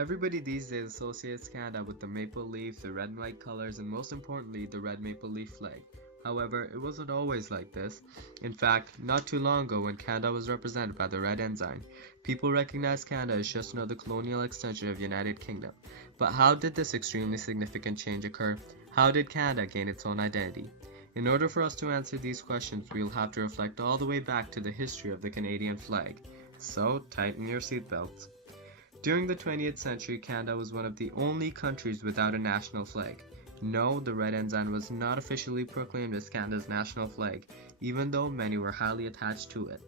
Everybody these days associates Canada with the maple leaf, the red and white colors, and most importantly, the red maple leaf flag. However, it wasn't always like this. In fact, not too long ago when Canada was represented by the red ensign, people recognized Canada as just another colonial extension of the United Kingdom. But how did this extremely significant change occur? How did Canada gain its own identity? In order for us to answer these questions, we'll have to reflect all the way back to the history of the Canadian flag. So, tighten your seatbelts. During the 20th century, Canada was one of the only countries without a national flag. No, the red ensign was not officially proclaimed as Canada's national flag, even though many were highly attached to it.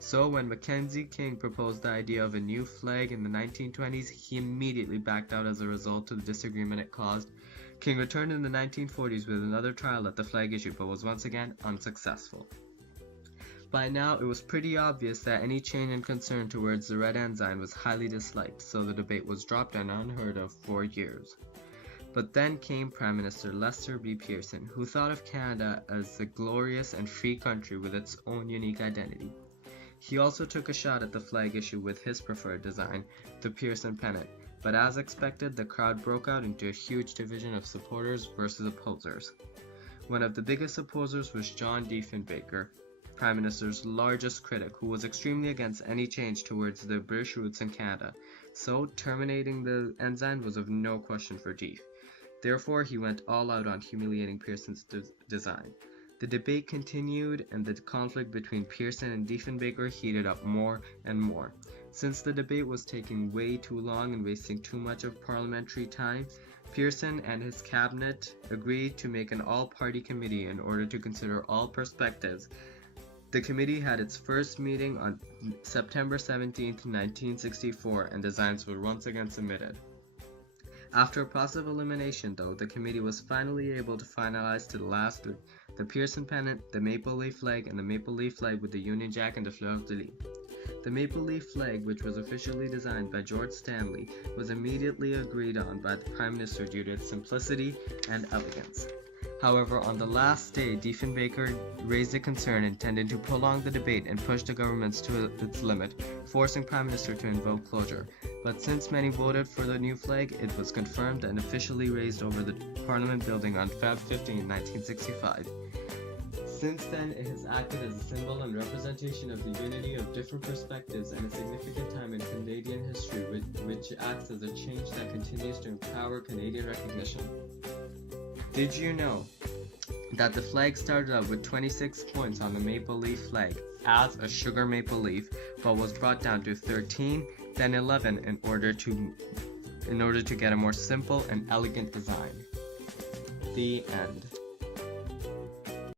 So when Mackenzie King proposed the idea of a new flag in the 1920s, he immediately backed out as a result of the disagreement it caused. King returned in the 1940s with another trial at the flag issue, but was once again unsuccessful. By now, it was pretty obvious that any change in concern towards the red ensign was highly disliked, so the debate was dropped and unheard of for years. But then came Prime Minister Lester B. Pearson, who thought of Canada as a glorious and free country with its own unique identity. He also took a shot at the flag issue with his preferred design, the Pearson pennant, but as expected, the crowd broke out into a huge division of supporters versus opposers. One of the biggest opposers was John Diefenbaker, Prime Minister's largest critic, who was extremely against any change towards the British roots in Canada, so terminating the ensign was of no question for Dief. Therefore, he went all out on humiliating Pearson's design. The debate continued, and the conflict between Pearson and Diefenbaker heated up more and more. Since the debate was taking way too long and wasting too much of parliamentary time, Pearson and his cabinet agreed to make an all-party committee in order to consider all perspectives. The committee had its first meeting on September 17, 1964, and designs were once again submitted. After a process of elimination, though, the committee was finally able to finalize to the last the Pearson pennant, the maple leaf flag, and the maple leaf flag with the Union Jack and the fleur-de-lis. The maple leaf flag, which was officially designed by George Stanley, was immediately agreed on by the Prime Minister due to its simplicity and elegance. However, on the last day, Diefenbaker raised a concern intending to prolong the debate and push the government to its limit, forcing Prime Minister to invoke closure. But since many voted for the new flag, it was confirmed and officially raised over the Parliament building on Feb 15, 1965. Since then, it has acted as a symbol and representation of the unity of different perspectives and a significant time in Canadian history, which acts as a change that continues to empower Canadian recognition. Did you know that the flag started out with 26 points on the maple leaf flag as a sugar maple leaf, but was brought down to 13, then 11 in order to get a more simple and elegant design? The end.